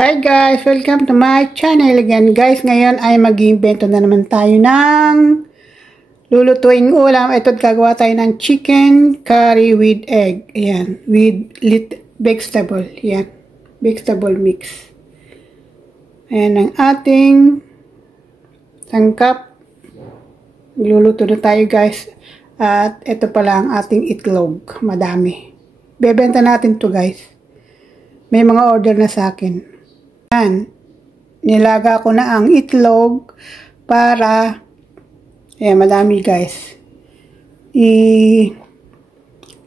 Hi guys! Welcome to my channel again. Guys, ngayon ay mag-iimbento na naman tayo ng lulutuing ulam. Ito, gagawa tayo ng chicken curry with egg. Ayan. With vegetable. Ayan. Vegetable mix. Ayan ang ating sangkap. Luluto na tayo guys. At ito pala ang ating itlog. Madami. Bebenta natin to guys. May mga order na sa akin. Yan, nilaga ko na ang itlog para, ayan, madami guys.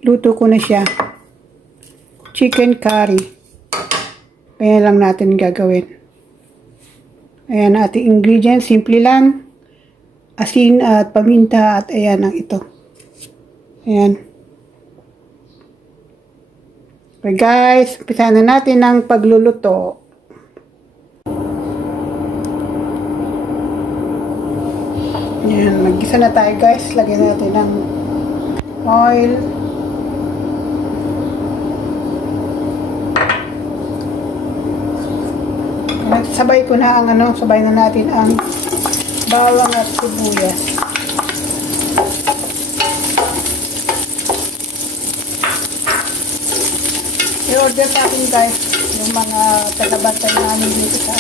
Luto ko na siya. Chicken curry. Kaya lang natin gagawin. Ayan, ating ingredients, simple lang. Asin at paminta at ayan ang ito. Ayan. Okay guys, umpisa na natin ang pagluluto. Ayan, mag-gisa na tayo guys. Lagyan natin ng oil. Sabay ko na ang sabay na natin ang bawang at sibuyas. I-order natin guys yung mga tagabantay namin dito sa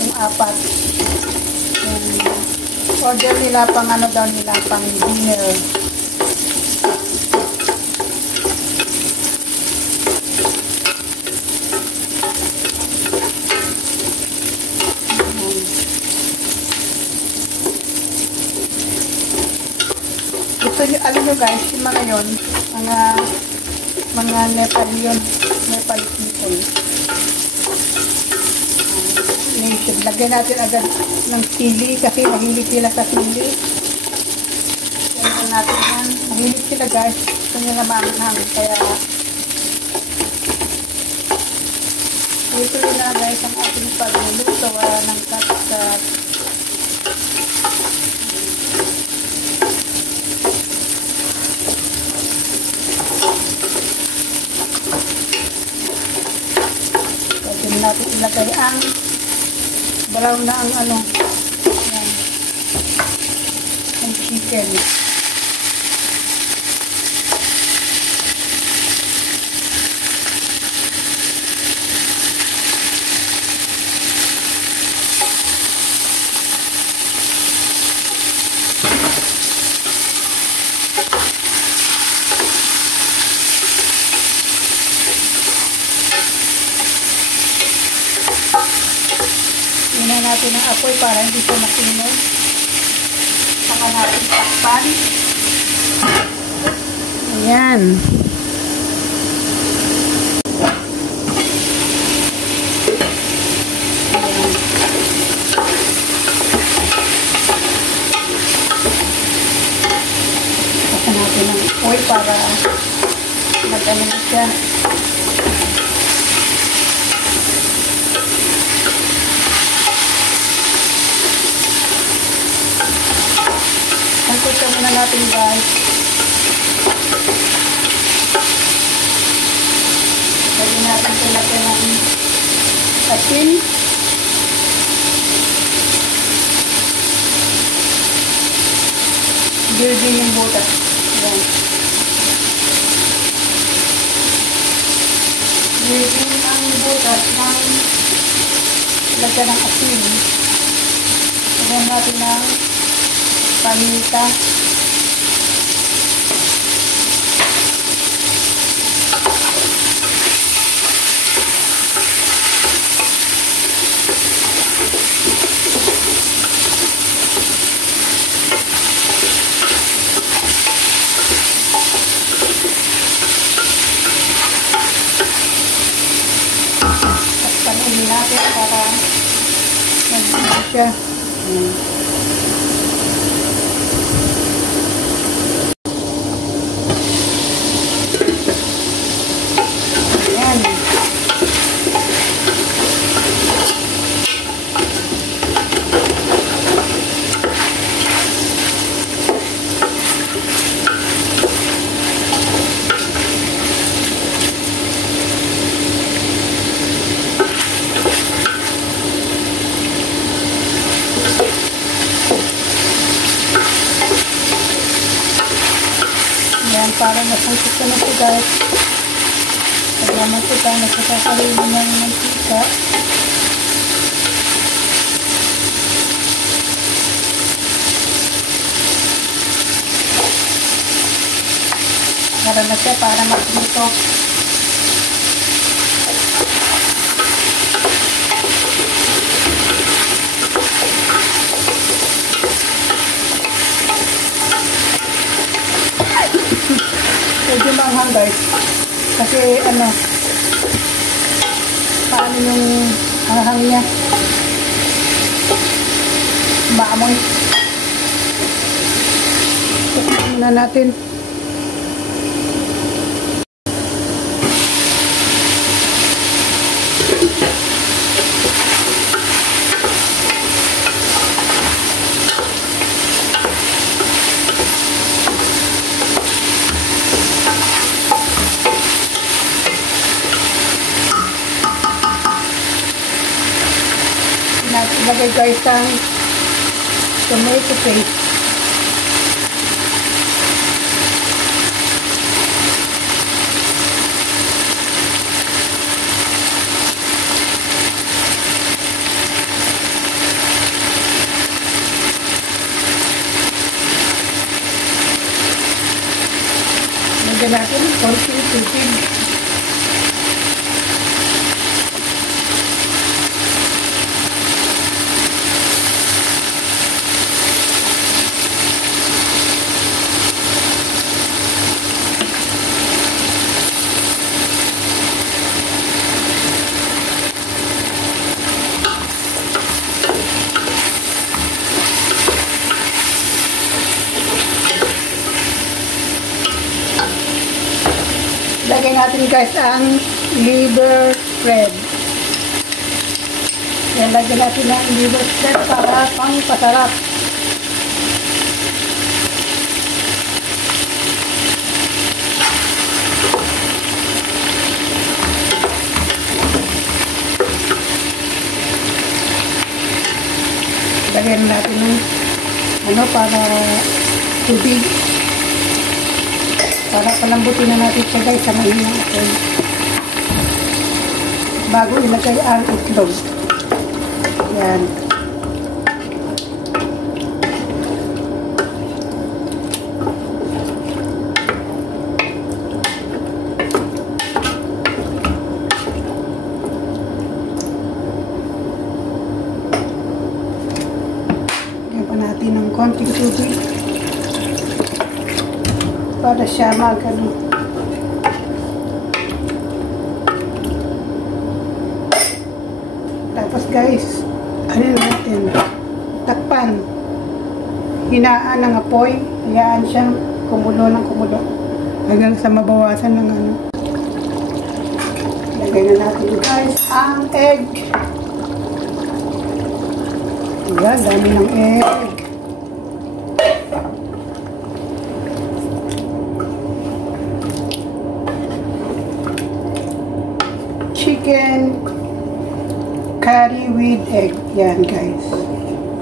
yung apat. Order nila pang daw nila pang dinner. Ito yung nyo guys, yung mga yon, mga Nepal people. Lagyan natin agad ng sili kasi mahilig sila sa sili. Lagyan natin yan. Mahilig sila guys. Gusto nila maanghang. Kaya ito na guys ang ating pagluluto. Wala ng cut-cut. Pwede natin ilagay ang brown na ang yan, ang chicken. Hina natin ang apoy para hindi siya masinog. Saka natin takpan. Ayan. Saka natin ang apoy para magano na siya. Tangkot ka muna natin guys. Lagyan natin talagyan ng asin. Building yung butas. Ayan. Building ang butas ng lagyan ng asin. Lagyan natin ng paminta. natin para mag-ano siya. Ayan. Ayan, para napusit ko na ito guys. Paglaman ko tayo, nagkakaroon ng mantika. Para na siya, para maputo. Medyo maanghang guys. Kasi ano, paano yung anghang niya? Maamoy. Tignan muna natin. Ilagay guys ang tomato paste. Lagyan natin ng konting tubig. Lagyan natin guys ang liver spread. Yan, lagyan natin ang liver spread para pang pasarap. Lagyan natin ng ano para tubig. Para palambutin na natin siya guys sa mahinang apoy. Bago ilagay ang itlog. Yan. Lagyan pa natin ng konting tubig. Para siya magano. Tapos guys, ano natin? Takpan. Hinaan ng apoy. Hayaan siyang kumulo ng kumulo. Hanggang sa mabawasan ng ano. Lagay na natin guys ang egg. Ayan, dami ng egg. Chicken curry with egg. Yan guys.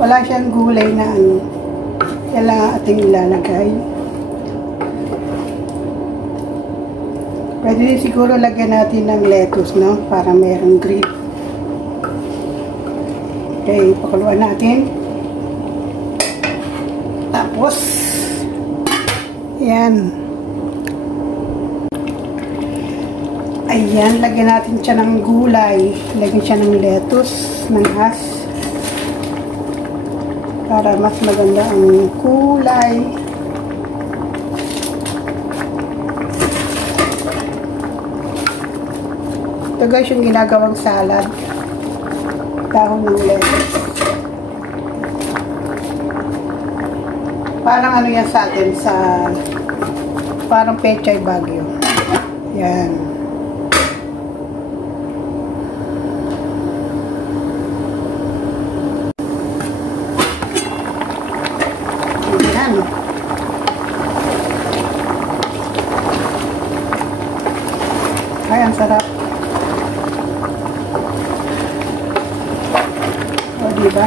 Wala siyang gulay na ano. Kailangan ating ilalagay. Pwede din siguro lagyan natin ng lettuce, no? Para mayroong green. Okay, pakuluan natin. Tapos, yan. Ayan, lagyan natin siya ng gulay. Lagyan siya ng lettuce, ng has. Para mas maganda ang kulay. Ito guys yung ginagawang salad. dahon ng lettuce. Parang ano yan sa atin, parang pechay Baguio. Yan. Yan. Ay, ang sarap. O, diba?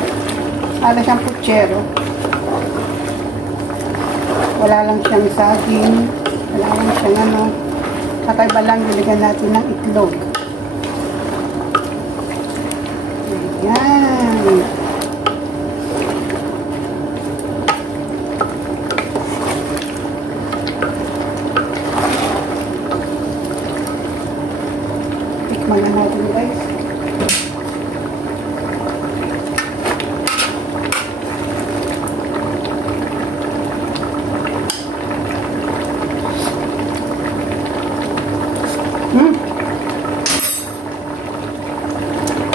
Alas siyang putsero. Wala lang siyang saging. Wala lang siyang ano. Kakaiba lang, nilagyan natin ng itlog. Ayan. Tikman na natin, guys.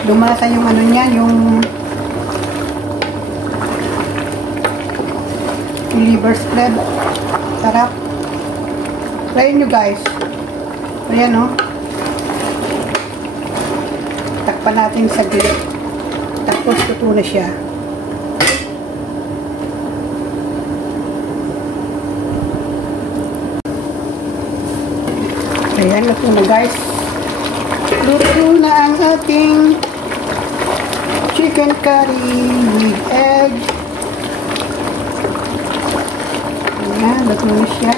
Lumasa yung ano niya, yung liver spread. Sarap. Try nyo, guys. Ayan, oh. Takpan natin sa gilid. Tapos tuto na siya. Ayan, luto na, guys. Luto na ang ating chicken curry with egg. Ayan, luto na siya.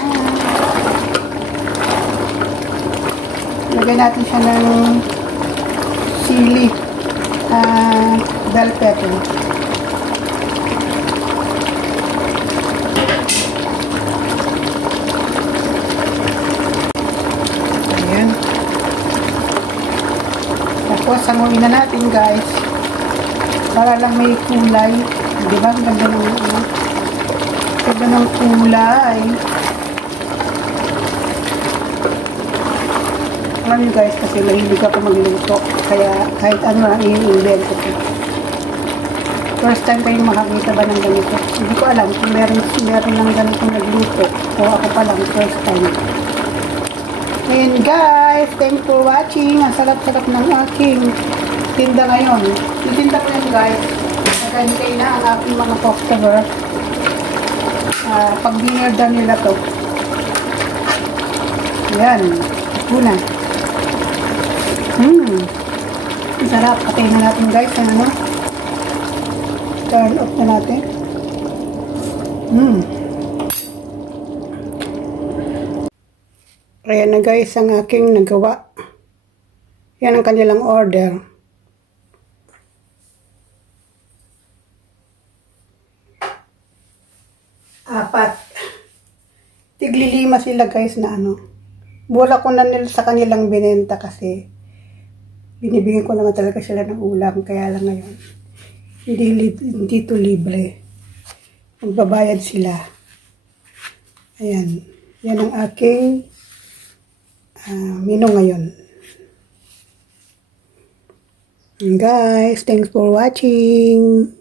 Lagyan natin siya ng sili, bell pepper. Ayan. Tapos, sanguin na natin, guys. Para lang may kulay. Diba? Ang ganda ng ano. Ganda ng kulay. Alam nyo, guys, kasi mahilig ako magluto. Kaya kahit ano ang i-invento ko. First time kayong makakita ba ng ganito? Hindi ko alam kung meron ng ganitong nagluto. O ako pa lang, first time. Ayan, guys. Thanks for watching. Ang sarap-sarap ng aking tinda ngayon. Titinda ko yan, guys. Nagantay na ang aking mga customer. Pag dinnerdan nila to. Ayan. Una. Ang sarap. Patayin na natin, guys. Ano? Turn off na natin. Ayan na, guys, ang aking nagawa. Yan ang kanilang order. 4. Tigli-5 sila, guys, na ano. Bola ko na nila sa kanilang binenta kasi binibigyan ko naman talaga sila ng ulam. Kaya lang ngayon, hindi to libre. Magbabayad sila. Ayan. Yan ang aking menu ngayon. And guys, thanks for watching.